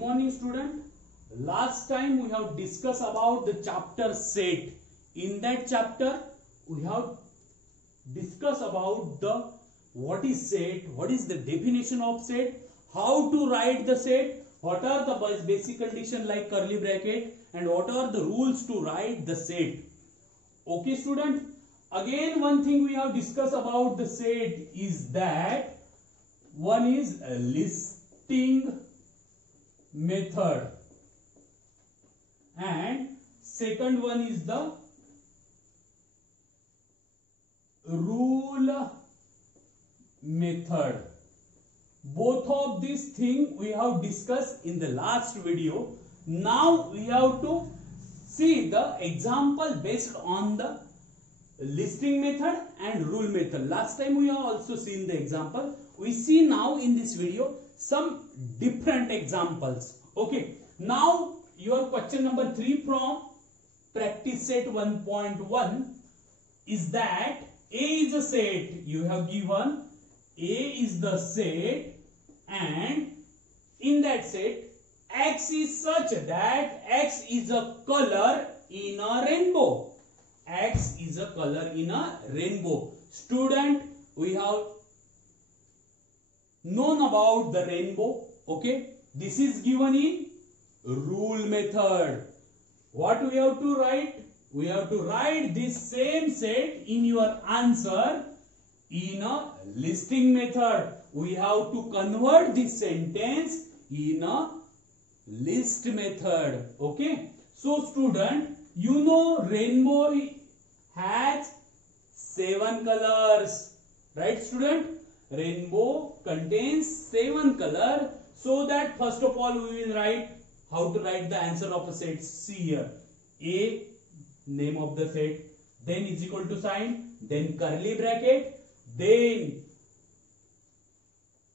morning, student. Last time we have discussed about the chapter set. In that chapter we have discussed about the what is set, what is the definition of set, how to write the set, what are the basic condition like curly bracket, and what are the rules to write the set. Okay, student. Again, one thing we have discussed about the set is that one is a listing method and second one is the rule method. Both of these things we have discussed in the last video. Now we have to see the example based on the listing method and rule method. Last time we have also seen the example. We see now in this video some different examples. Okay, now your question number 3 from practice set 1.1 is that A is a set. You have given A is the set, and in that set X is such that X is a color in a rainbow. X is a color in a rainbow. Student, we have known about the rainbow. Okay, this is given in rule method. What we have to write? We have to write this same set in your answer in a listing method. We have to convert this sentence in a list method. Okay, so student, you know rainbow has 7 colors, right student? Rainbow contains 7 colors. So that first of all we will write how to write the answer of a set. See here, A, name of the set, then is equal to sign, then curly bracket, then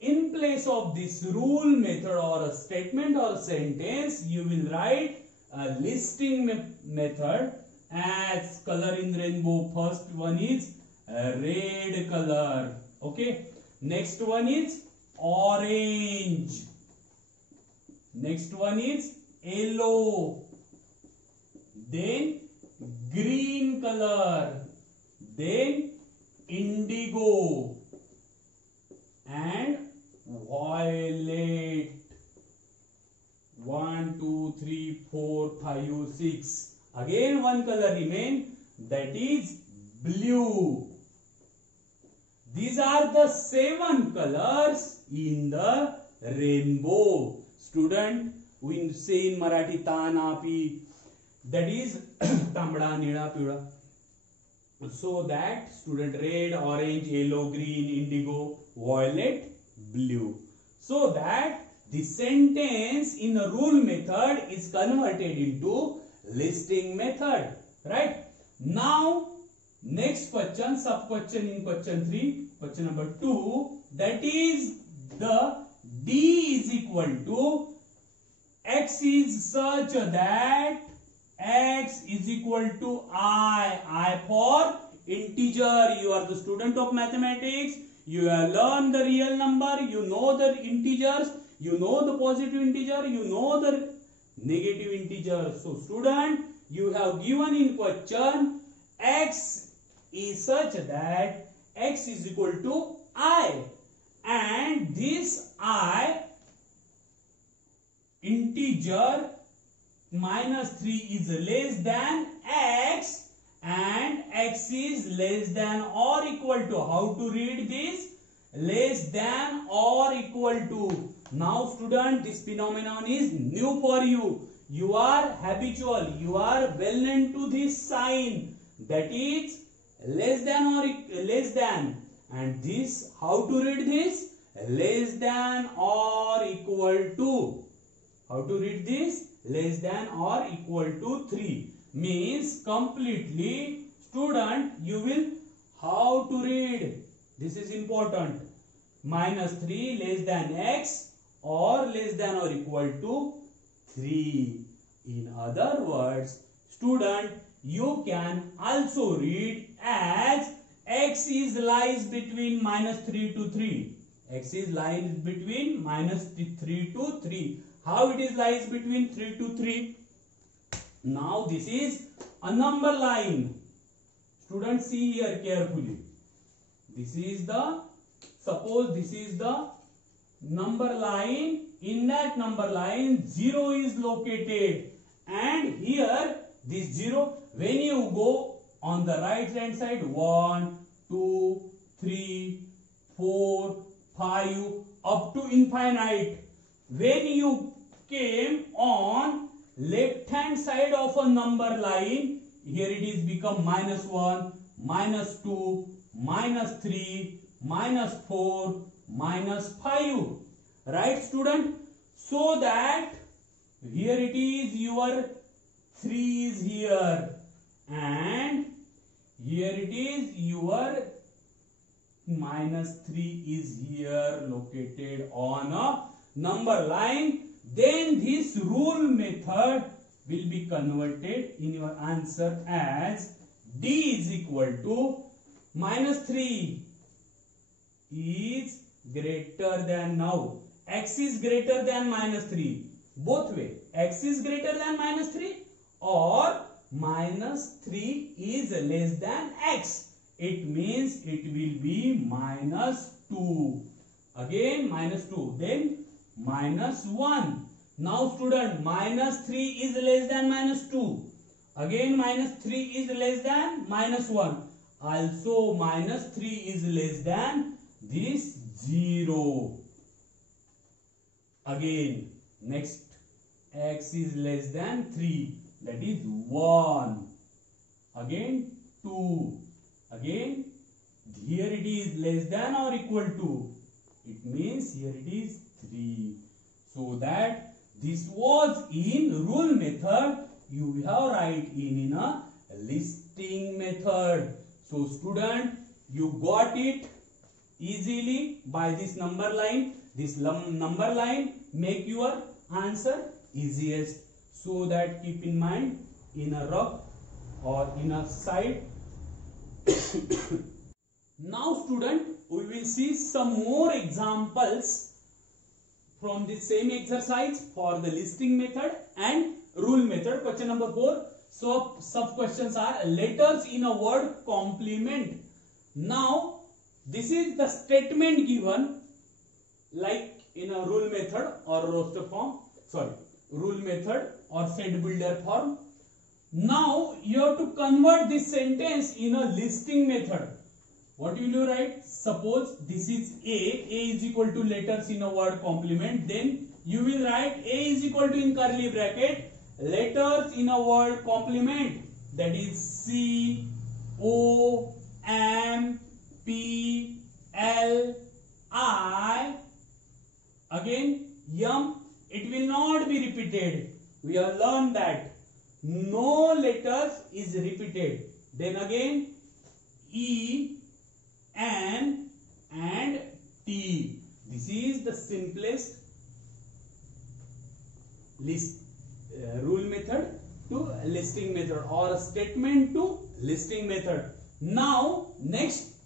in place of this rule method or a statement or a sentence, you will write a listing method as color in rainbow. First one is red color. Okay, next one is orange, next one is yellow, then green color, then indigo and violet. 1 2 3 4 5 6. Again one color remain, that is blue. These are the 7 colors in the rainbow. Student, we say in Marathi tana pi, that is tambda, nila, pida. So that student, red, orange, yellow, green, indigo, violet, blue. So that the sentence in a rule method is converted into listing method. Right? Now next question, sub question in question 3, question number 2, that is the D is equal to X is such that X is equal to I for integer. You are the student of mathematics. You have learned the real number. You know the integers. You know the positive integer. You know the negative integer. So student, you have given in question X is such that X is equal to I, and this I integer -3 is less than X and X is less than or equal to. How to read this? Less than or equal to. Now student, this phenomenon is new for you. You are habitual. You are well known to this sign, that is less than or less than, and this, how to read this? Less than or equal to. How to read this? Less than or equal to 3 means completely. Student, you will how to read? This is important. -3 less than X or less than or equal to 3. In other words, student, you can also read as X is lies between -3 to 3. X is lies between -3 to 3. How it is lies between 3 to 3? Now this is a number line. Students, see here carefully. This is the, suppose this is the number line. In that number line 0 is located, and here this 0, when you go on the right hand side, 1, 2, 3, 4, 5 up to infinite. When you came on left hand side of a number line, here it is become -1, -2, -3, -4, -5. Right, student? So that here it is, your 3 is here, and here it is, your -3 is here located on a number line. Then this rule method will be converted in your answer as D is equal to -3 is greater than, now x is greater than -3, both way, x is greater than -3 or -3 is less than x. It means it will be -2. Again -2, then -1. Now student, -3 is less than -2. Again -3 is less than -1. Also -3 is less than this 0. Again next, x is less than 3, that is 1. Again 2. Again here it is less than or equal to, it means here it is 3. So that this was in rule method, you have write in a listing method. So student, you got it easily by this number line. This number line make your answer easiest. So that keep in mind in a rough or in a side. Now student, we will see some more examples from the same exercise for the listing method and rule method. Question number 4. So sub questions are letters in a word complement. Now this is the statement given like in a rule method or roster form, rule method or set builder form. Now you have to convert this sentence in a listing method. What will you write? Suppose this is A is equal to letters in a word complement. Then you will write A is equal to, in curly bracket, letters in a word complement, that is C, O, M, P, L, I. Again M, it will not be repeated. We have learned that no letters is repeated. Then again E, N and T. This is the simplest rule method to listing method, or a statement to listing method. Now next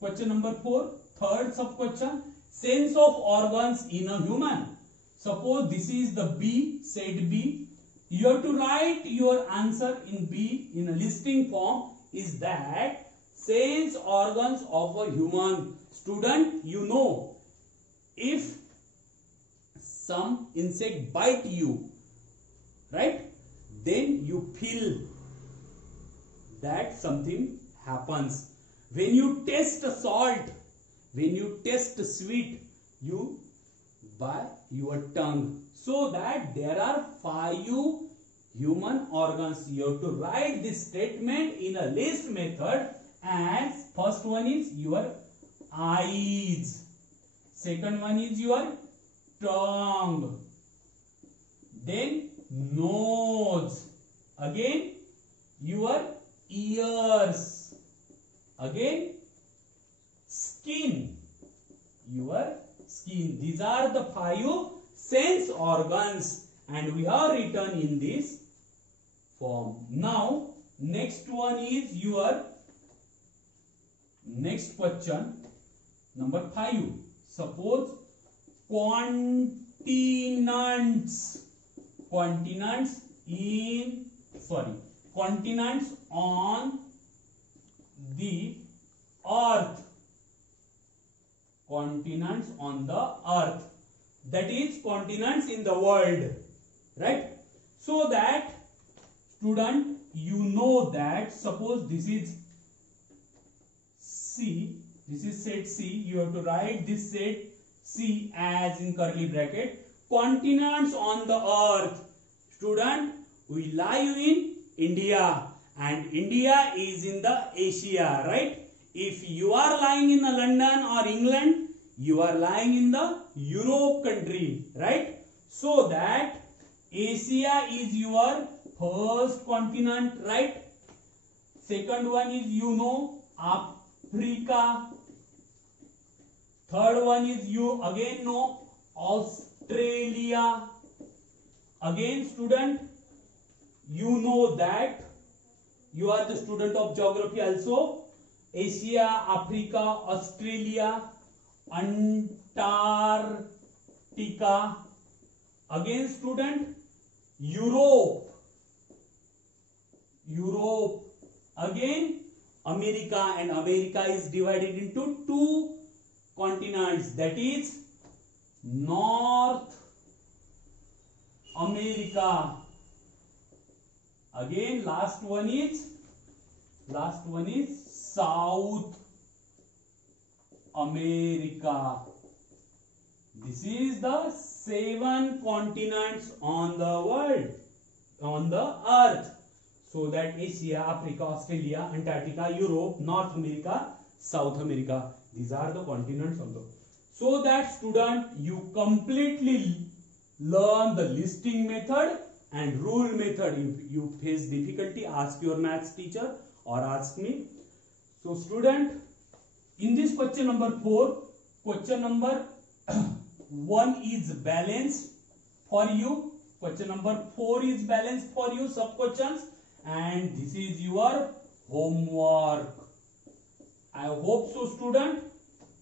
question number 4, third sub question, sense of organs in a human. Suppose this is the B, set B. You have to write your answer in B in a listing form is that sense organs of a human. Student, you know, if some insect bite you, right, then you feel that something happens. When you taste salt, when you taste sweet, you by your tongue. So that there are 5 human organs. You have to write this statement in a list method. And first one is your eyes, second one is your tongue, then nose, again your ears, again skin, your skin. These are the 5 sense organs, and we have written in this form. Now next one is your next question number 5. Suppose continents on the earth. Continents on the earth, that is continents in the world, right? So that student, you know that suppose this is C, this is set C, you have to write this set C as in curly bracket, continents on the earth. Student, we live in India and India is in the Asia, right? If you are lying in the London or England, you are lying in the Europe country, right? So that Asia is your first continent, right? Second one is, you know, Africa. Third one is, you again know, Australia. Again student, you know that, you are the student of geography also. Asia, Africa, Australia, Antarctica. Again student, Europe. Again America, and America is divided into two continents, that is North America. Again last one is South America. This is the 7 continents on the world, on the earth. So that Asia, Africa, Australia, Antarctica, Europe, North America, South America. These are the continents on the earth. So that student, you completely learn the listing method and rule method. If you face difficulty, ask your maths teacher or ask me. So student, in this question number 4, question number 1 is balanced for you, question number 4 is balanced for you, sub questions, and this is your homework. I hope so student.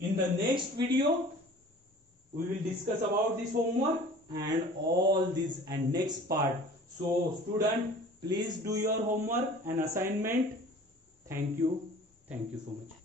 In the next video we will discuss about this homework and all this and next part. So student, please do your homework and assignment. Thank you so much.